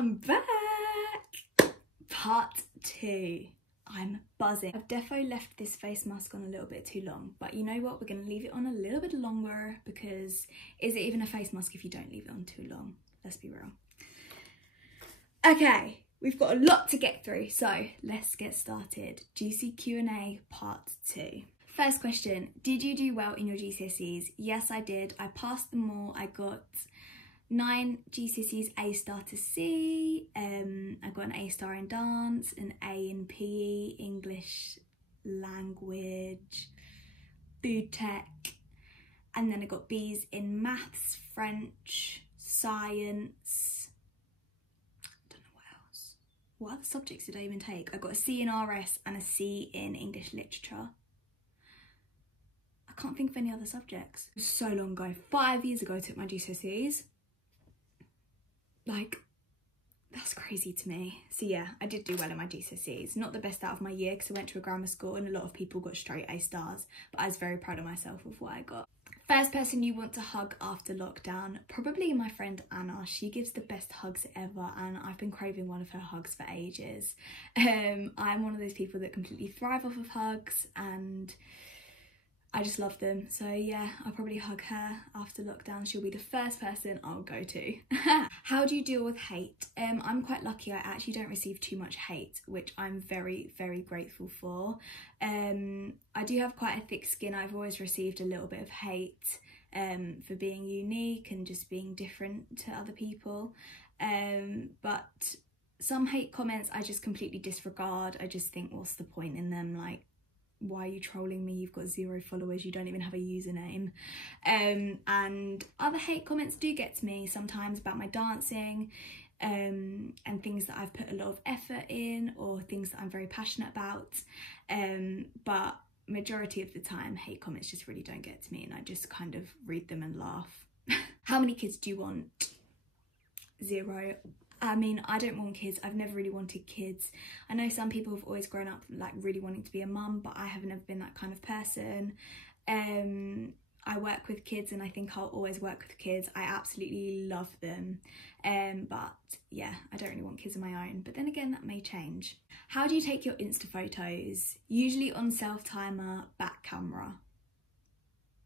I'm back! Part 2. I'm buzzing. I've defo left this face mask on a little bit too long, but you know what? We're going to leave it on a little bit longer because is it even a face mask if you don't leave it on too long? Let's be real. Okay, we've got a lot to get through, so let's get started. GC Q&A Part 2. First question, did you do well in your GCSEs? Yes, I did. I passed them all. I got 9 GCSEs A star to C. I got an A star in dance, an A in PE, English language, food tech, and then I got B's in maths, French, science. I don't know what else. What other subjects did I even take? I got a C in RS and a C in English literature. I can't think of any other subjects. It was so long ago. 5 years ago I took my GCSEs. Like, that's crazy to me. So yeah, I did do well in my GCSEs. Not the best out of my year because I went to a grammar school and a lot of people got straight A stars, but I was very proud of myself with what I got. First person you want to hug after lockdown? Probably my friend Anna. She gives the best hugs ever and I've been craving one of her hugs for ages. I'm one of those people that completely thrive off of hugs and I just love them. So yeah, I'll probably hug her after lockdown. She'll be the first person I'll go to. How do you deal with hate? I'm quite lucky. I actually don't receive too much hate, which I'm very, very grateful for. I do have quite a thick skin. I've always received a little bit of hate for being unique and just being different to other people. But some hate comments I just completely disregard. I just think, what's the point in them? Like, why are you trolling me? You've got 0 followers, you don't even have a username. And other hate comments do get to me sometimes about my dancing and things that I've put a lot of effort in or things that I'm very passionate about. But majority of the time, hate comments just really don't get to me and I just kind of read them and laugh. How many kids do you want? 0. I mean, I don't want kids. I've never really wanted kids. I know some people have always grown up like really wanting to be a mum, but I have never been that kind of person. I work with kids and I think I'll always work with kids. I absolutely love them. But yeah, I don't really want kids of my own. But then again, that may change. How do you take your Insta photos? Usually on self-timer, back camera.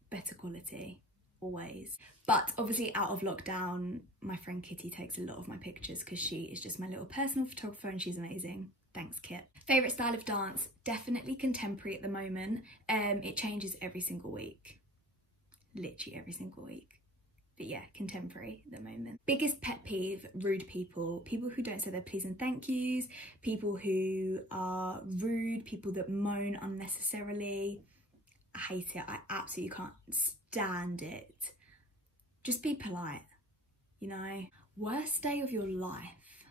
Better quality. Always. But obviously out of lockdown, my friend Kitty takes a lot of my pictures because she is just my little personal photographer and she's amazing. Thanks, Kit. Favourite style of dance? Definitely contemporary at the moment. It changes every single week. Literally every single week. But yeah, contemporary at the moment. Biggest pet peeve, rude people. People who don't say their please and thank yous. People who are rude. People that moan unnecessarily. I hate it. I absolutely can't stand it. Just be polite, you know. Worst day of your life?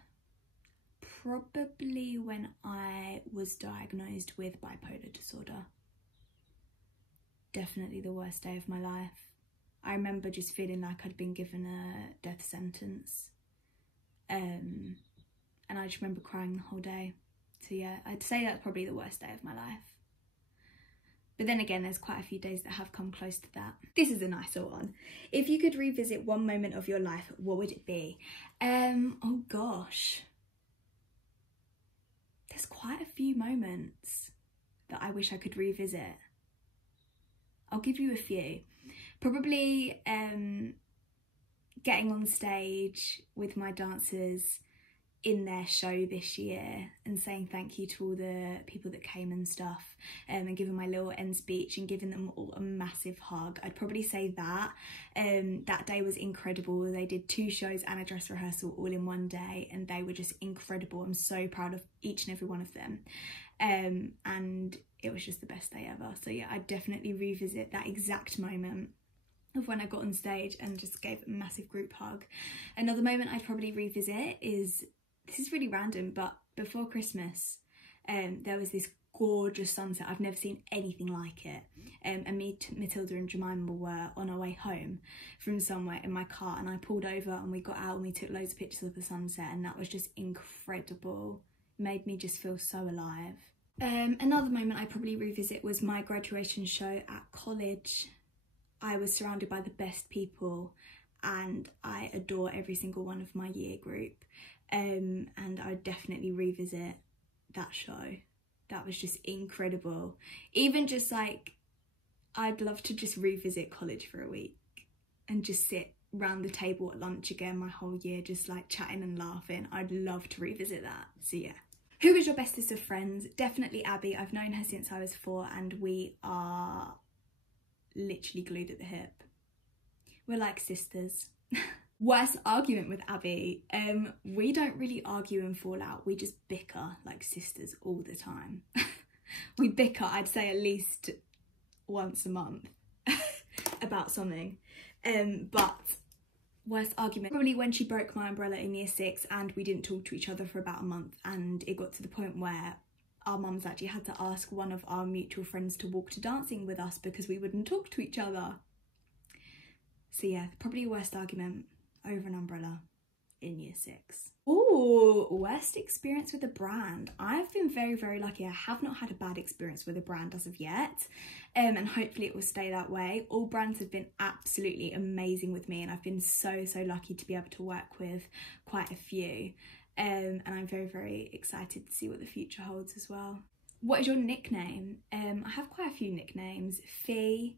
Probably when I was diagnosed with bipolar disorder. Definitely the worst day of my life. I remember just feeling like I'd been given a death sentence. And I just remember crying the whole day. So yeah, I'd say that's probably the worst day of my life. But then again, there's quite a few days that have come close to that. This is a nicer one. If you could revisit one moment of your life, what would it be? Oh gosh. There's quite a few moments that I wish I could revisit. I'll give you a few. Probably getting on stage with my dancers in their show this year and saying thank you to all the people that came and stuff, and giving my little end speech and giving them all a massive hug. I'd probably say that. That day was incredible. They did 2 shows and a dress rehearsal all in one day and they were just incredible. I'm so proud of each and every one of them. And it was just the best day ever. So yeah, I'd definitely revisit that exact moment of when I got on stage and just gave a massive group hug. Another moment I'd probably revisit is, this is really random, but before Christmas, there was this gorgeous sunset. I've never seen anything like it. And me, Matilda and Jemima were on our way home from somewhere in my car and I pulled over and we got out and we took loads of pictures of the sunset and that was just incredible. It made me just feel so alive. Another moment I probably revisit was my graduation show at college. I was surrounded by the best people and I adore every single one of my year group, and I would definitely revisit that show. That was just incredible. Even just like, I'd love to just revisit college for a week and just sit round the table at lunch again my whole year, just like chatting and laughing. I'd love to revisit that. So yeah. Who is your bestest of friends? Definitely Abby. I've known her since I was 4 and we are literally glued at the hip. We're like sisters. Worst argument with Abby? We don't really argue and fall out. We just bicker like sisters all the time. We bicker, I'd say, at least once a month about something. But worst argument, probably when she broke my umbrella in year 6 and we didn't talk to each other for about a month, and it got to the point where our mums actually had to ask one of our mutual friends to walk to dancing with us because we wouldn't talk to each other. So yeah, probably worst argument over an umbrella in year 6. Ooh, worst experience with a brand. I've been very, very lucky. I have not had a bad experience with a brand as of yet, and hopefully it will stay that way. All brands have been absolutely amazing with me, and I've been so, so lucky to be able to work with quite a few, and I'm very, very excited to see what the future holds as well. What is your nickname? I have quite a few nicknames. Fee,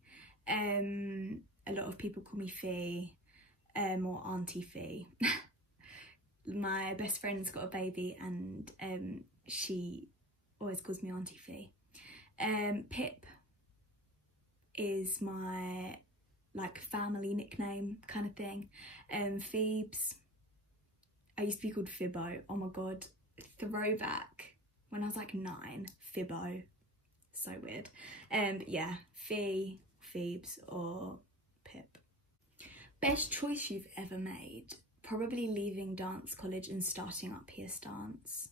a lot of people call me Fee, or Auntie Fee. My best friend's got a baby and she always calls me Auntie Fee. Pip is my like family nickname kind of thing. Phoebes, I used to be called Fibbo. Oh my god, throwback when I was like 9. Fibbo, so weird. But yeah, Fee, Phoebes or Pip. Best choice you've ever made? Probably leaving dance college and starting up Pierce Dance.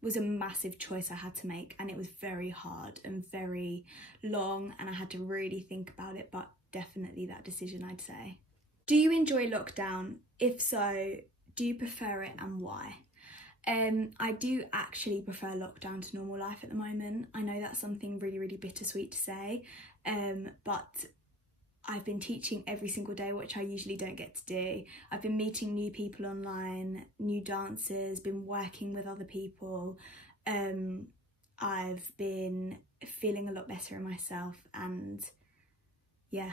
It was a massive choice I had to make, and it was very hard and very long, and I had to really think about it, but definitely that decision, I'd say. Do you enjoy lockdown? If so, do you prefer it and why? I do actually prefer lockdown to normal life at the moment. I know that's something really, really bittersweet to say, but I've been teaching every single day, which I usually don't get to do. I've been meeting new people online, new dancers, been working with other people. I've been feeling a lot better in myself, and yeah,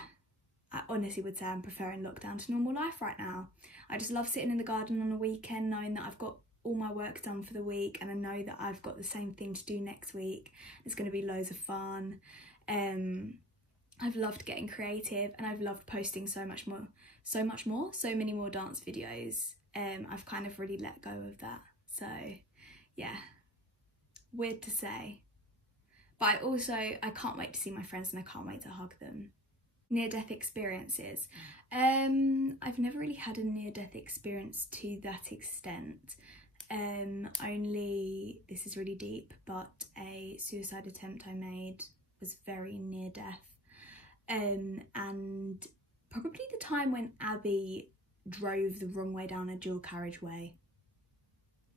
I honestly would say I'm preferring lockdown to normal life right now. I just love sitting in the garden on a weekend knowing that I've got all my work done for the week, and I know that I've got the same thing to do next week. It's going to be loads of fun. I've loved getting creative, and I've loved posting so many more dance videos. I've kind of really let go of that. So yeah, weird to say. But I can't wait to see my friends, and I can't wait to hug them. Near-death experiences. I've never really had a near-death experience to that extent. Only, this is really deep, but a suicide attempt I made was very near-death. And probably the time when Abby drove the wrong way down a dual carriageway.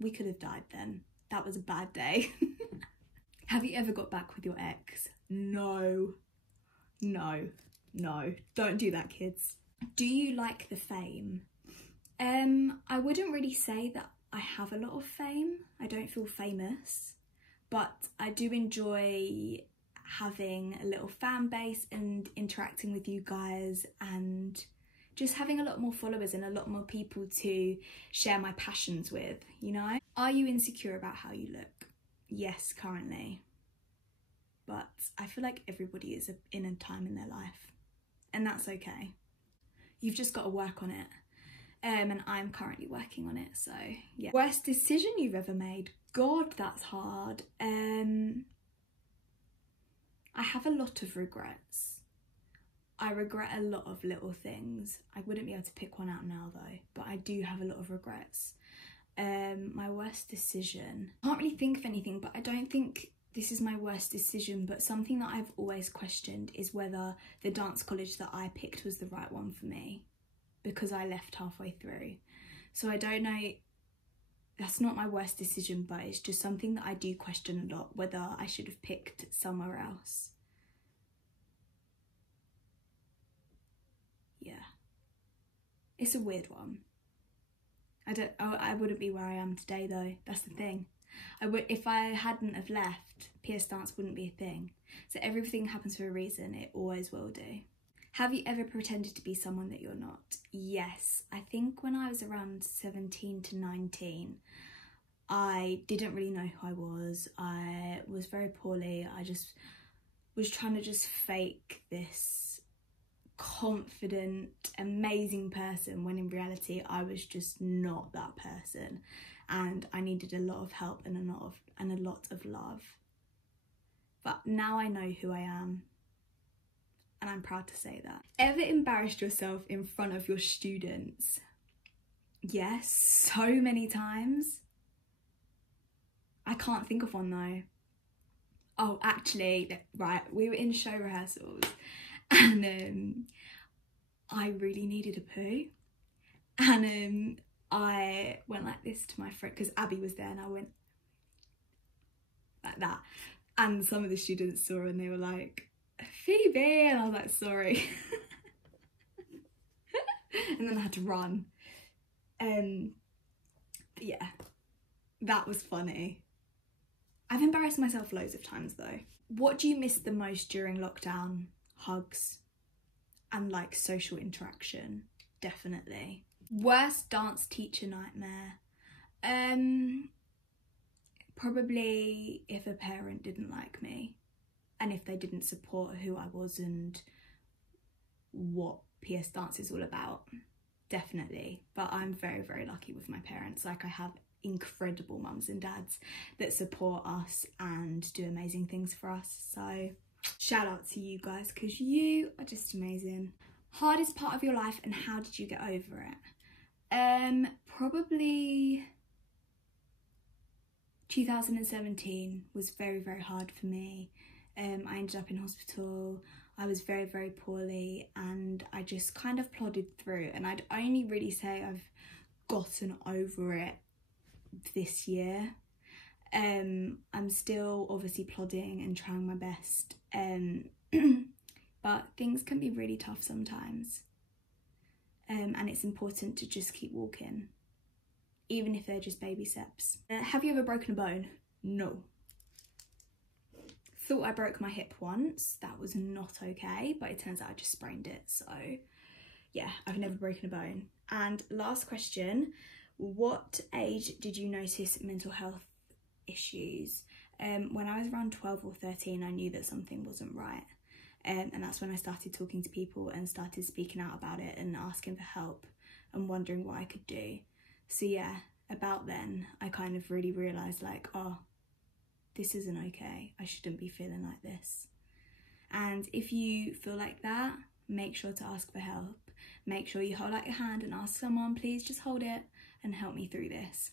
We could have died then. That was a bad day. Have you ever got back with your ex? No. Don't do that, kids. Do you like the fame? I wouldn't really say that I have a lot of fame. I don't feel famous, but I do enjoy having a little fan base and interacting with you guys, and just having a lot more followers and a lot more people to share my passions with, you know? Are you insecure about how you look? Yes, currently. But I feel like everybody is in a time in their life, and that's okay. You've just got to work on it. And I'm currently working on it, so yeah. Worst decision you've ever made? God, that's hard. I have a lot of regrets. I regret a lot of little things. I wouldn't be able to pick one out now though, but I do have a lot of regrets. My worst decision, I can't really think of anything, but I don't think this is my worst decision, but something that I've always questioned is whether the dance college that I picked was the right one for me, because I left halfway through. So I don't know, that's not my worst decision, but it's just something that I do question a lot, whether I should have picked somewhere else. Yeah. It's a weird one. I wouldn't be where I am today though, that's the thing. If I hadn't have left, peer stance wouldn't be a thing. So everything happens for a reason, it always will do. Have you ever pretended to be someone that you're not? Yes, I think when I was around 17 to 19, I didn't really know who I was. I was very poorly. I just was trying to just fake this confident, amazing person when in reality I was just not that person, and I needed a lot of help and a lot of love. But now I know who I am, and I'm proud to say that. Ever embarrassed yourself in front of your students? Yes, so many times. I can't think of one though. Oh, actually, right, we were in show rehearsals and I really needed a poo, and I went like this to my friend because Abby was there, and I went like that, and some of the students saw and they were like, Phoebe, and I was like, sorry. And then I had to run. But yeah, that was funny. I've embarrassed myself loads of times though. What do you miss the most during lockdown? Hugs and like social interaction, definitely. Worst dance teacher nightmare? Probably if a parent didn't like me and if they didn't support who I was and what PS dance is all about, definitely. But I'm very, very lucky with my parents. Like, I have incredible mums and dads that support us and do amazing things for us. So shout out to you guys, because you are just amazing. Hardest part of your life and how did you get over it? Probably 2017 was very, very hard for me. I ended up in hospital. I was very, very poorly, and I just kind of plodded through, and I'd only really say I've gotten over it this year. I'm still obviously plodding and trying my best, but things can be really tough sometimes, and it's important to just keep walking, even if they're just baby steps. Have you ever broken a bone? No. Thought I broke my hip once. That was not okay, but it turns out I just sprained it. So yeah, I've never broken a bone. And last question, what age did you notice mental health issues? When I was around 12 or 13, I knew that something wasn't right. And that's when I started talking to people and started speaking out about it and asking for help and wondering what I could do. So yeah, about then, I kind of really realised like, oh, this isn't okay. I shouldn't be feeling like this. And if you feel like that, make sure to ask for help. Make sure you hold out your hand and ask someone, please just hold it and help me through this.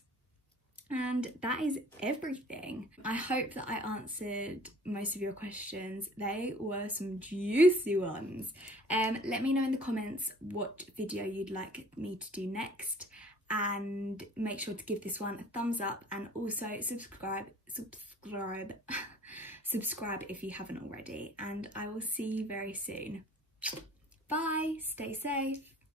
And that is everything. I hope that I answered most of your questions. They were some juicy ones. Let me know in the comments what video you'd like me to do next, and make sure to give this one a thumbs up, and also subscribe if you haven't already, and I will see you very soon. Bye, stay safe.